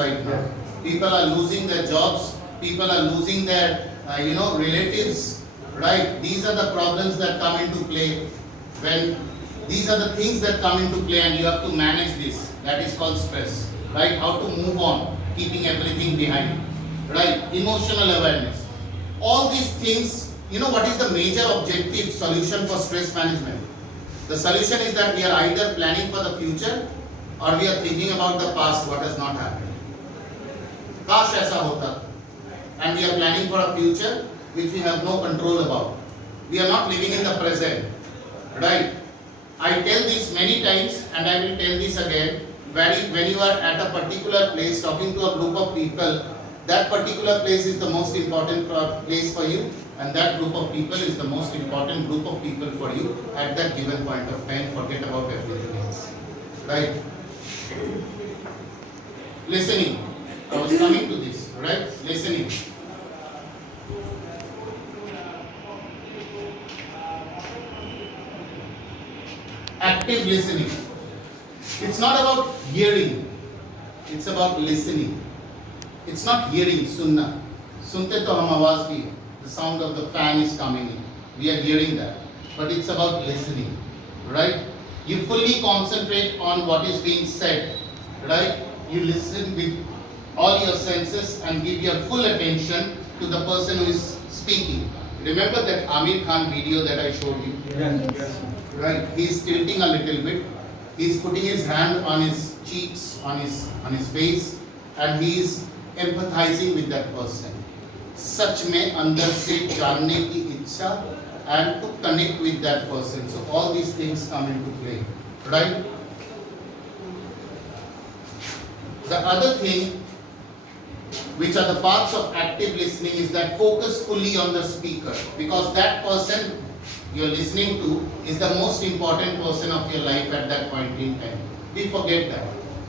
right now. People are losing their jobs. People are losing their relatives. Right? These are the problems that come into play when these are the things that come into play, and you have to manage this. That is called stress. Right? How to move on, keeping everything behind. Right? Emotional awareness. All these things. What is the major objective solution for stress management? The solution is that we are either planning for the future or we are thinking about the past, what has not happened. Kash aisa hota. And we are planning for a future which we have no control about. We are not living in the present. Right? I tell this many times and I will tell this again. When you are at a particular place talking to a group of people, that particular place is the most important place for you, and that group of people is the most important group of people for you at that given point of time. Forget about everything else. Right? Listening. I was coming to this. Right? Listening. Active listening. It's not about hearing. It's about listening. It's not hearing, sunna. Sunte to hum awaaz bhi hai. The sound of the fan is coming in. We are hearing that. But it's about listening. Right? You fully concentrate on what is being said. Right? You listen with all your senses and give your full attention to the person who is speaking. Remember that Amir Khan video that I showed you? Yes. Right? He is tilting a little bit. He is putting his hand on his cheeks, on his face, and he is empathizing with that person. सच में अंदर से जानने की इच्छा and to connect with that person. So all these things come into play, right? The other thing, which are the parts of active listening, is that focus fully on the speaker, because that person you're listening to is the most important person of your life at that point in time. We forget that.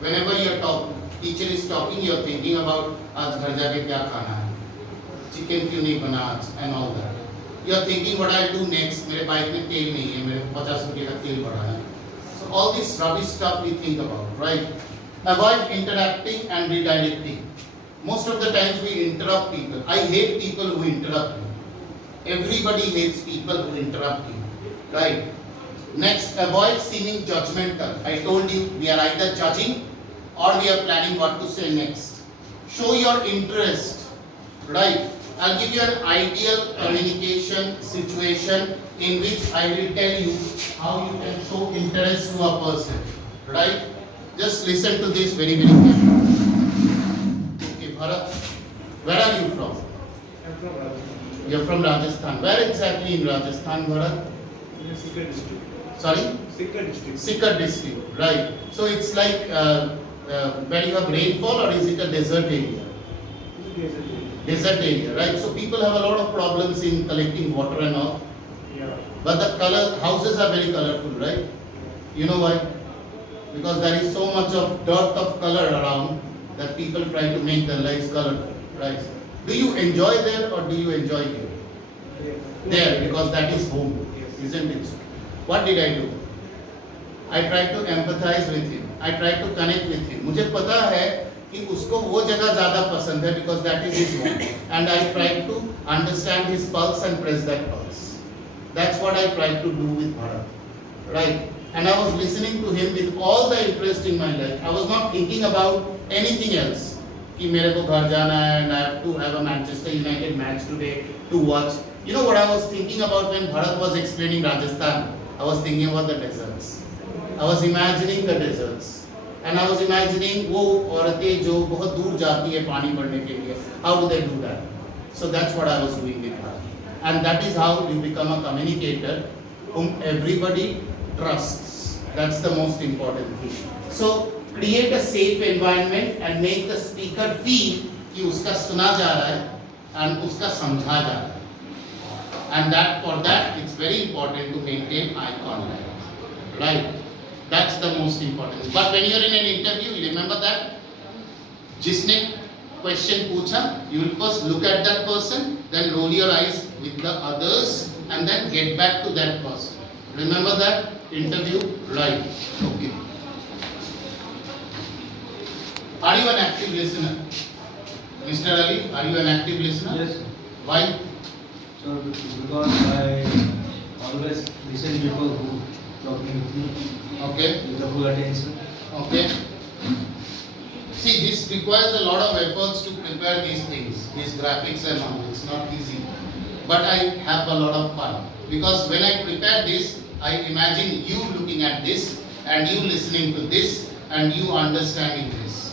Whenever you're talking, teacher is talking, you're thinking about आज घर जाके क्या खाना है, chicken क्यों नहीं बना आज, and all that. You're thinking what I'll do next. मेरे बाइक में तेल नहीं है, मेरे 50 रुपये का तेल बढ़ा है. So all this rubbish stuff we think about, right? Avoid interrupting and redirecting. Most of the times we interrupt people. I hate people who interrupt me. Everybody hates people who interrupt you, right? Next, avoid seeming judgmental. I told you, we are either judging or we are planning what to say next. Show your interest, right? I'll give you an ideal communication situation in which I will tell you how you can show interest to a person, right? Just listen to this very, very carefully. Okay, Bharat, where are you from? I'm from Rajasthan. You're from Rajasthan. Where exactly in Rajasthan, Bharat? In Sikar district. Sorry? Sikar district. Sikar district, right. So it's like where you have rainfall, or is it a desert area? Desert area, right. So people have a lot of problems in collecting water and all. Yeah. But the houses are very colorful, right? You know why? Because there is so much of dirt of color around that people try to make their lives colorful, right? Do you enjoy there or do you enjoy here? There, because that is home, isn't it? What did I do? I tried to empathize with him. I tried to connect with him. मुझे पता है कि उसको वो जगह ज़्यादा पसंद है because that is his home. And I tried to understand his pulse and press that pulse. That's what I tried to do with Bharat, right? And I was listening to him with all the interest in my life. I was not thinking about anything else. कि मेरे को घर जाना है and I have to have a Manchester United match today to watch. You know what I was thinking about when Bharat was explaining Rajasthan? I was thinking about the deserts. I was imagining the deserts. And I was imagining वो औरतें जो बहुत दूर जाती है पानी भरने के लिए. How do they do that? So that's what I was doing with her. And that is how you become a communicator whom everybody trusts. That's the most important thing. So create a safe environment and make the speaker feel कि उसका सुना जा रहा है and उसका समझा जा रहा है. And for that it's very important to maintain eye contact, right? That's the most important. But when you're in an interview, you remember that जिसने question पूछा, you will first look at that person, then roll your eyes with the others, and then get back to that person. Remember that interview, right? Okay. Are you an active listener? Mr. Ali, are you an active listener? Yes, sir. Why? So because I always listen people who talking with me Okay. with the full attention. Okay. See, this requires a lot of efforts to prepare these things, these graphics and all. It's not easy. But I have a lot of fun. Because when I prepare this, I imagine you looking at this and you listening to this and you understanding this.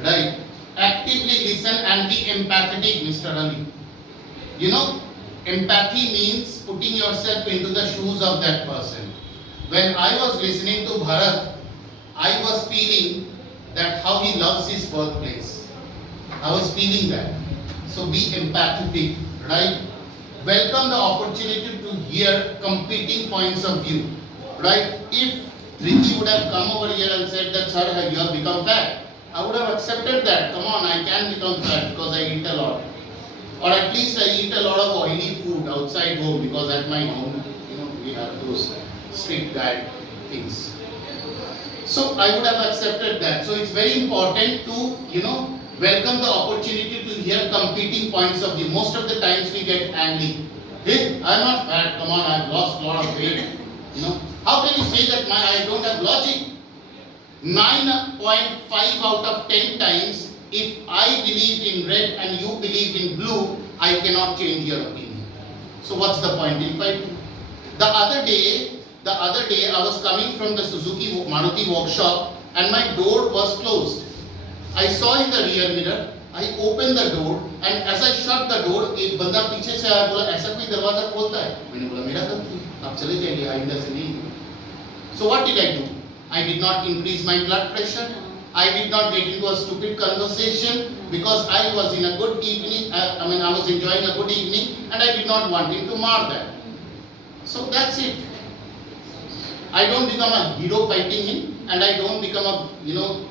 Right? Actively listen and be empathetic, Mr. Ali. You know, empathy means putting yourself into the shoes of that person. When I was listening to Bharat, I was feeling that how he loves his birthplace. I was feeling that. So be empathetic, right? Welcome the opportunity to hear competing points of view, right? If Ricky would have come over here and said that, sir, you have become fat, I would have accepted that. Come on, I can become fat because I eat a lot. Or at least I eat a lot of oily food outside home, because at my home, we have those strict diet things. So I would have accepted that. So it's very important to, welcome the opportunity to hear competing points of view. Most of the times we get angry. Hey, I'm not fat, come on, I've lost a lot of weight. How can you say that I don't have logic? 9.5 out of 10 times, if I believe in red and you believe in blue, I cannot change your opinion. So what's the point? The other day I was coming from the Suzuki Maruti workshop and my door was closed. I saw in the rear mirror, I opened the door and as I shut the door, एक बंदा पीछे से आया, बोला ऐसा कोई दरवाजा खोलता है? मैंने बोला मेरा गलती, आप चले जाइए, आइंदा से नहीं. So what did I do? I did not increase my blood pressure. I did not get into a stupid conversation because I was in a good evening. I was enjoying a good evening and I did not want him to mar that. So that's it. I don't become a hero fighting him and I don't become a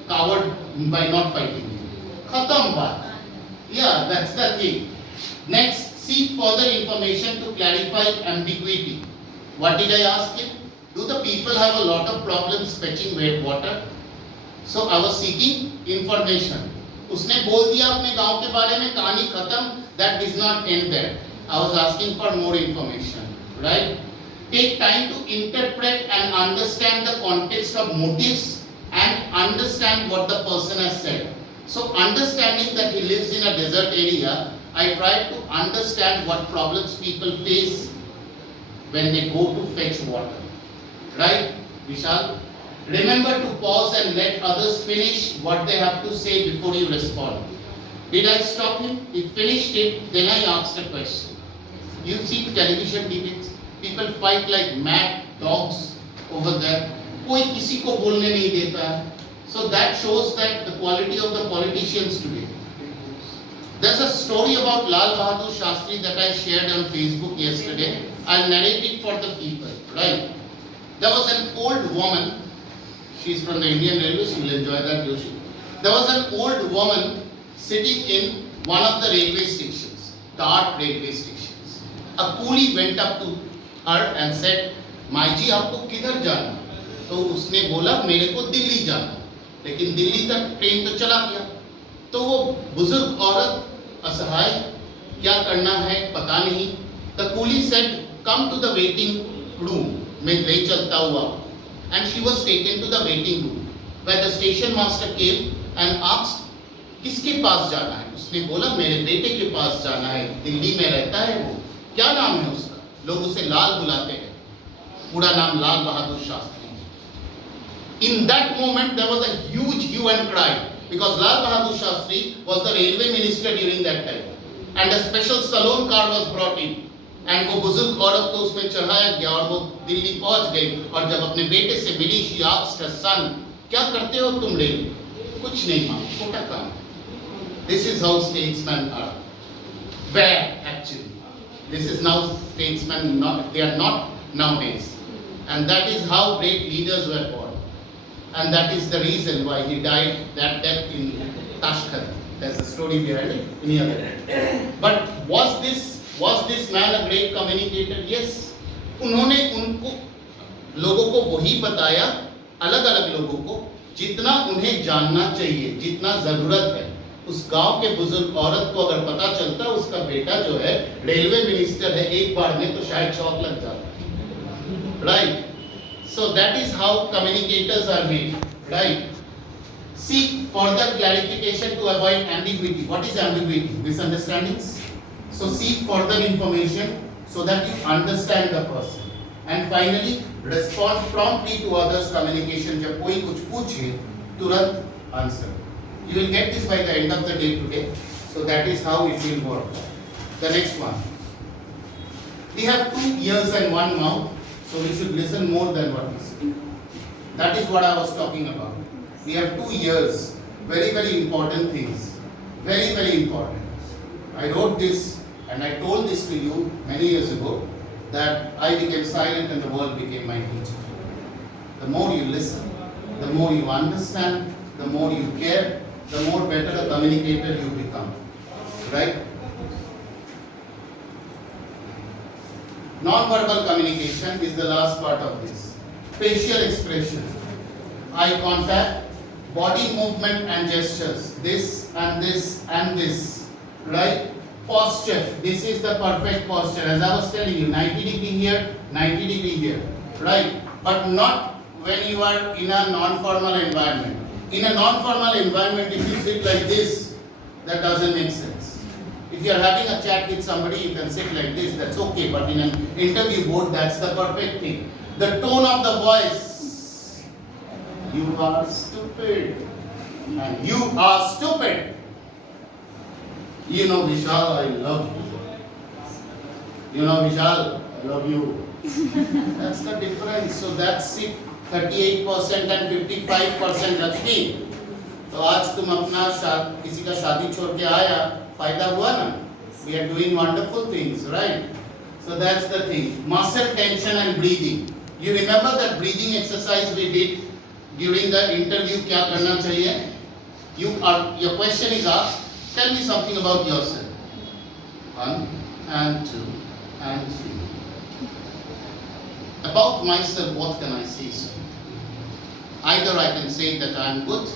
coward by not fighting him. Khatam baat. Yeah, that's the thing. Next, seek further information to clarify ambiguity. What did I ask him? Do the people have a lot of problems fetching wet water? So I was seeking information. उसने बोल दिया अपने गांव के बारे में, कहानी खत्म. That does not end there. I was asking for more information, right? Take time to interpret and understand the context of motives and understand what the person has said. So understanding that he lives in a desert area, I tried to understand what problems people face when they go to fetch water. Right, Vishal? Remember to pause and let others finish what they have to say before you respond. Did I stop him? He finished it, then I asked a question. You see television debates, people fight like mad dogs over there. कोई किसी को बोलने नहीं देता है. So that shows that the quality of the politicians today. There's a story about Lal Bahadur Shastri that I shared on Facebook yesterday. I'll narrate it for the people, right? There was an old woman, she's from the Indian Railways, she will enjoy that, Joshi. There was an old woman sitting in one of the railway stations, dark railway stations. A coolie went up to her and said, माई जी आपको किधर जाना? तो उसने बोला मेरे को दिल्ली जाना, लेकिन दिल्ली तक ट्रेन तो चला गया. तो वो बुजुर्ग औरत असहाय, क्या करना है पता नहीं. The coolie said, come to the waiting room. मैं ले चलता हुआ. And she was taken to the waiting room, where the station master came and asked, किसके पास जाना है? उसने बोला मेरे बेटे के पास जाना है, दिल्ली में रहता है वो. क्या नाम है उसका? लोग उसे लाल बुलाते हैं. पूरा नाम Lal Bahadur Shastri. In that moment there was a huge hue and cry because Lal Bahadur Shastri was the railway minister during that time, and a special saloon car was brought in. And वो बुजुर्ग औरत को उसमें चढ़ाया गया और वो दिल्ली पहुंच गई. और जब अपने बेटे से मिली, she asked her son, क्या करते हो तुम रेल? कुछ नहीं माँ, छोटा काम. This is how statesmen are. Where actually? This is now statesmen. They are not nowadays. And that is how great leaders were born. And that is the reason why he died that death in Tashkent. There's a story behind it. Any other? But was this man a great communicator? Yes. उन्होंने उनको लोगों को वही बताया, अलग अलग लोगों को, जितना उन्हें जानना चाहिए, जितना जरूरत है, उस गांव के बुजुर्ग औरत को अगर पता चलता उसका बेटा जो है रेलवे मिनिस्टर है एक बार में, तो शायद शौक लग जाता, right? So that is how communicators are made, right? Seek further clarification to avoid ambiguity. What is ambiguity? Misunderstandings. So seek further information so that you understand the person. And finally, respond promptly to others' communication. जब कोई कुछ पूछे, तुरंत answer. You will get this by the end of the day today. So that is how it will work. The next one. We have 2 ears and 1 mouth. So we should listen more than what we say. That is what I was talking about. We have 2 ears, very, very important things. Very, very important. I wrote this and I told this to you many years ago that I became silent and the world became my teacher. The more you listen, the more you understand, the more you care, the more better a communicator you become. Right? Non-verbal communication is the last part of this. Facial expression, eye contact, body movement and gestures. This and this and this. Right? Posture. This is the perfect posture. As I was telling you, 90 degree here, 90 degree here. Right? But not when you are in a non-formal environment. In a non-formal environment, if you sit like this, that doesn't make sense. If you are having a chat with somebody, you can sit like this, that's okay. But in an interview board, that's the perfect thing. The tone of the voice. You are stupid. And you are stupid. You know, Vishal, I love you. You know, Vishal, I love you. That's the difference. So that's it. 38% and 55% Lakshmi. तो आज तुम अपना किसी का शादी छोड़ के आया, फायदा हुआ ना? We are doing wonderful things, right? So that's the thing. Muscle tension and breathing. You remember that breathing exercise we did during the interview? क्या करना चाहिए? Your question is asked. Tell me something about yourself. 1 and 2 and 3. About myself, what can I say? So? Either I can say that I am good,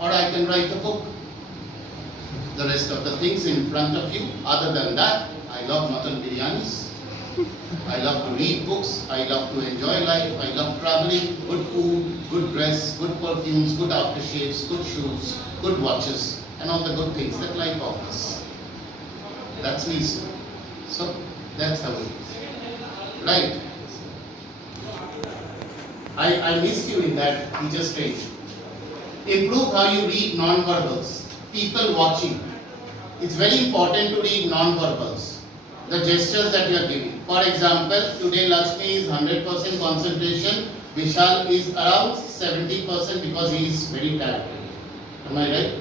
or I can write a book. The rest of the things in front of you. Other than that, I love mutton biryanis. I love to read books. I love to enjoy life. I love traveling. Good food, good dress, good perfumes, good aftershaves, good shoes, good watches, and all the good things that life offers. That's me, sir. So that's how it is. Right? I missed you in that teacher stage. Improve how you read non-verbals. People watching. It's very important to read non-verbals. The gestures that you are giving. For example, today Lakshmi is 100% concentration. Vishal is around 70% because he is very talented. Am I right?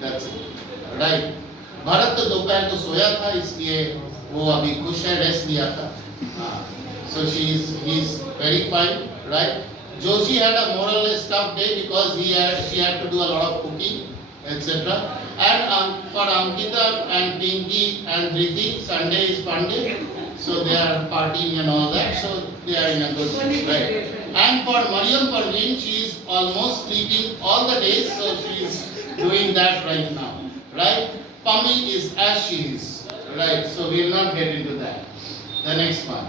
That's it. Right. Bharat तो दोपहर को सोया था, इसलिए वो अभी खुश है, rest लिया था. So he is very fine, right? Joshi had a more or less tough day because she had to do a lot of cooking, etc. And for Ankita and Pinky and Dhriti, Sunday is fun day, so they are partying and all that, so they are in a good mood, right? And for Mariam Parveen, she is almost sleeping all the days, so she is doing that right now, right? Pami is as she is, right? So we will not get into that. The next one,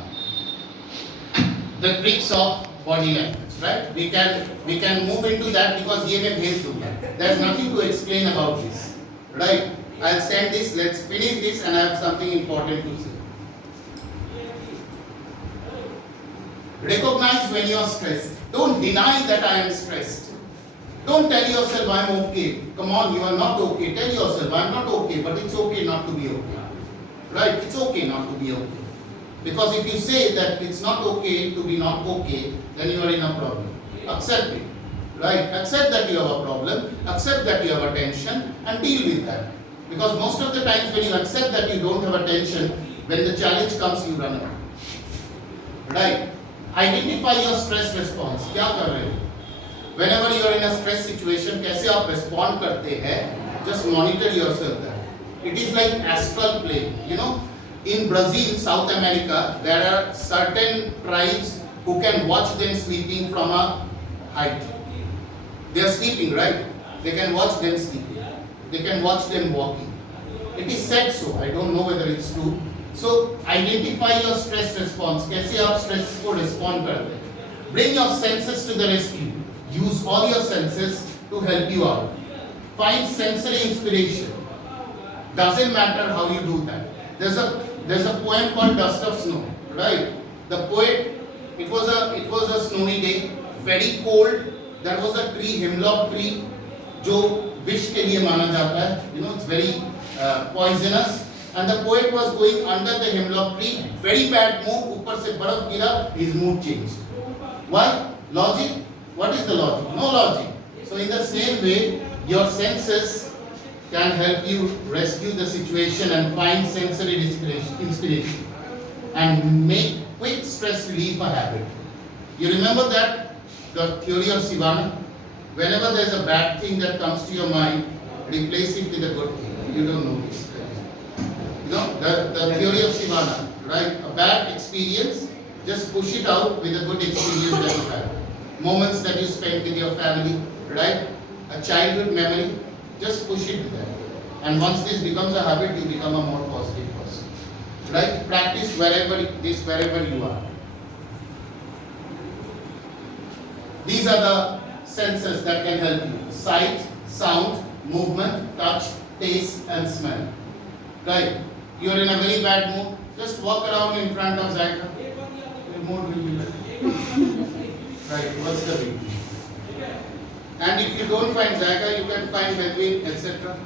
the tricks of body language, right? We can move into that because ye mein bhej दूंगा. There's nothing to explain about this, right? I'll send this. Let's finish this, and I have something important to say. Recognize when you are stressed. Don't deny that I am stressed. Don't tell yourself I'm okay. Come on, you are not okay. Tell yourself I'm not okay, but it's okay not to be okay. Right? It's okay not to be okay. Because if you say that it's not okay to be not okay, then you are in a problem. Accept it. Right? Accept that you have a problem. Accept that you have a tension and deal with that. Because most of the times when you accept that you don't have a tension, when the challenge comes, you run away. Right? Identify your stress response. क्या कर रहे हो? Whenever you are in a stress situation, कैसे आप respond करते हैं? Just monitor yourself there. It is like astral plane. You know, in Brazil, South America, there are certain tribes who can watch them sleeping from a height. They are sleeping, right? They can watch them sleeping. They can watch them walking. It is said so. I don't know whether it's true. So identify your stress response. कैसे आप stress को respond करते हैं? Bring your senses to the rescue. Use all your senses to help you out. Find sensory inspiration. Doesn't matter how you do that. There's a poem called Dust of Snow, right? The poet, it was a snowy day, very cold. There was a tree, hemlock tree, जो विष के लिए माना जाता है. You know, it's very poisonous. And the poet was going under the hemlock tree, very bad mood. ऊपर से बर्फ गिरा, his mood changed. Why? Logic? What is the logic? No logic. So in the same way, your senses can help you rescue the situation and find sensory inspiration and make quick stress relief a habit. You remember that the theory of Sivana? Whenever there is a bad thing that comes to your mind, replace it with a good thing. You don't know this. You know, the theory of Sivana, right? A bad experience, just push it out with a good experience that you had. Moments that you spent with your family, right? A childhood memory, just push it there. And once this becomes a habit, you become a more positive person. Right? Practice wherever you are. These are the senses that can help you. Sight, sound, movement, touch, taste and smell. Right? You are in a very bad mood, just walk around in front of Zaika. Your mood will be better. Right? What's the big deal? And if you don't find Zaika, you can find Medwin, etc.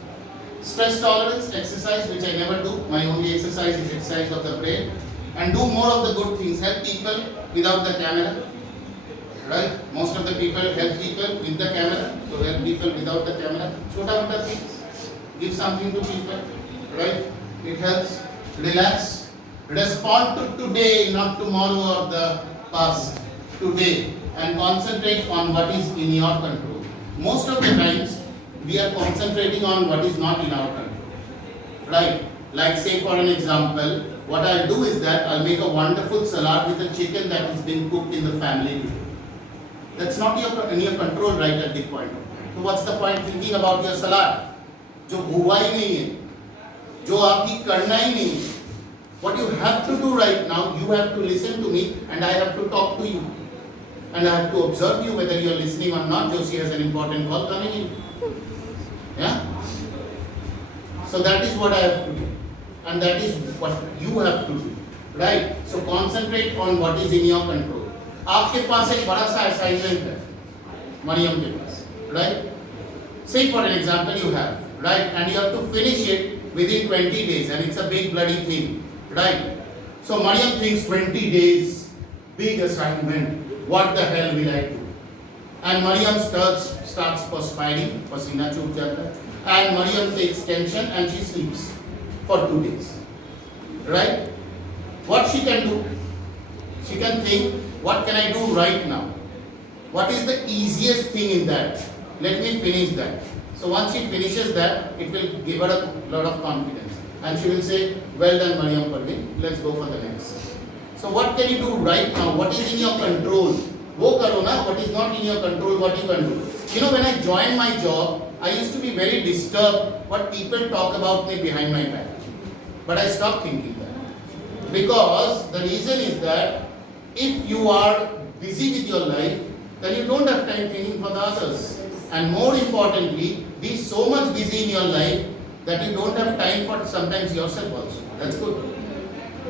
Stress tolerance, exercise, which I never do. My only exercise is exercise of the brain. And do more of the good things. Help people without the camera. Right? Most of the people help people with the camera. So help people without the camera. Chota mota things. Give something to people. Right? It helps. Relax. Respond to today, not tomorrow or the past. Today. And concentrate on what is in your control. Most of the times, we are concentrating on what is not in our control. Right? Like say for an example, what I'll do is that I'll make a wonderful salad with a chicken that has been cooked in the family today. That's not in your control right at the point. So what's the point thinking about your salad? जो हुआ ही नहीं है, जो आपकी करना ही नहीं है. What you have to do right now, you have to listen to me and I have to talk to you. And I have to observe you whether you are listening or not. Josie has an important call coming in. Yeah? So that is what I have to do. And that is what you have to do. Right? So concentrate on what is in your control. आपके पास एक बड़ा सा assignment है, मरियम के पास. Right? Say for an example you have. Right? And you have to finish it within 20 days. And it's a big bloody thing. Right? So Mariam thinks 20 days, big assignment. What the hell will I do? And Mariam starts perspiring, pasina chuk jata hai. And Mariam takes tension and she sleeps for 2 days. Right? What she can do? She can think, what can I do right now? What is the easiest thing in that? Let me finish that. So once she finishes that, it will give her a lot of confidence. And she will say, well done Mariam Parveen, let's go for the next. So what can you do right now? What is in your control? Wo karo na, what is not in your control, what you can do. You know, when I joined my job, I used to be very disturbed what people talk about me behind my back. But I stopped thinking that. Because the reason is that if you are busy with your life, then you don't have time thinking for the others. And more importantly, be so much busy in your life that you don't have time for sometimes yourself also. That's good.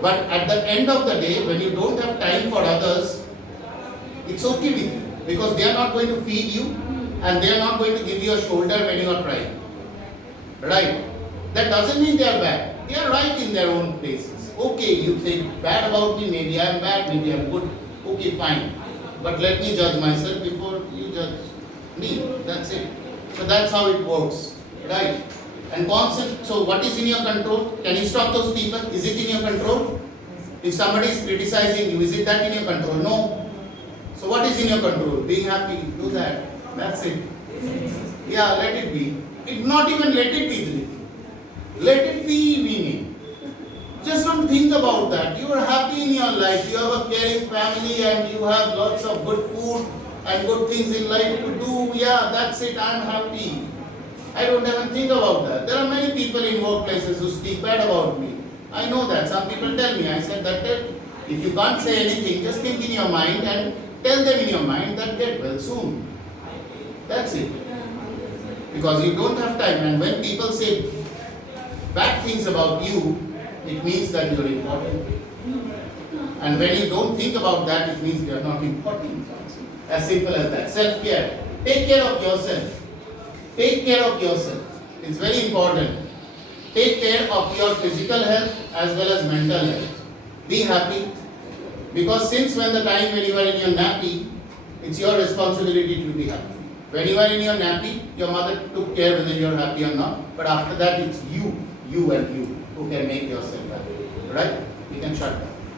But at the end of the day, when you don't have time for others, it's okay with you. Because they are not going to feed you and they are not going to give you a shoulder when you are crying. Right? That doesn't mean they are bad. They are right in their own places. Okay, you think bad about me, maybe I am bad, maybe I am good. Okay, fine. But let me judge myself before you judge me. That's it. So that's how it works. Right? And concept, so what is in your control? Can you stop those people? Is it in your control? If somebody is criticizing you, is it that in your control? No. So what is in your control? Being happy, do that. That's it. Yeah, let it be. Not even let it be. Let it be meaning. Just don't think about that. You are happy in your life. You have a caring family and you have lots of good food and good things in life to do, yeah, that's it, I'm happy. I don't even think about that. There are many people in workplaces who speak bad about me. I know that. Some people tell me. I said that if you can't say anything, just think in your mind and tell them in your mind that get well soon. That's it. Because you don't have time. And when people say bad things about you, it means that you're important. And when you don't think about that, it means you're not important. As simple as that. Self-care. Take care of yourself. Take care of yourself. It's very important. Take care of your physical health as well as mental health. Be happy. Because since when the time when you are in your nappy, it's your responsibility to be happy. When you are in your nappy, your mother took care whether you're happy or not. But after that, it's you and you who can make yourself happy. Right? You can shut down.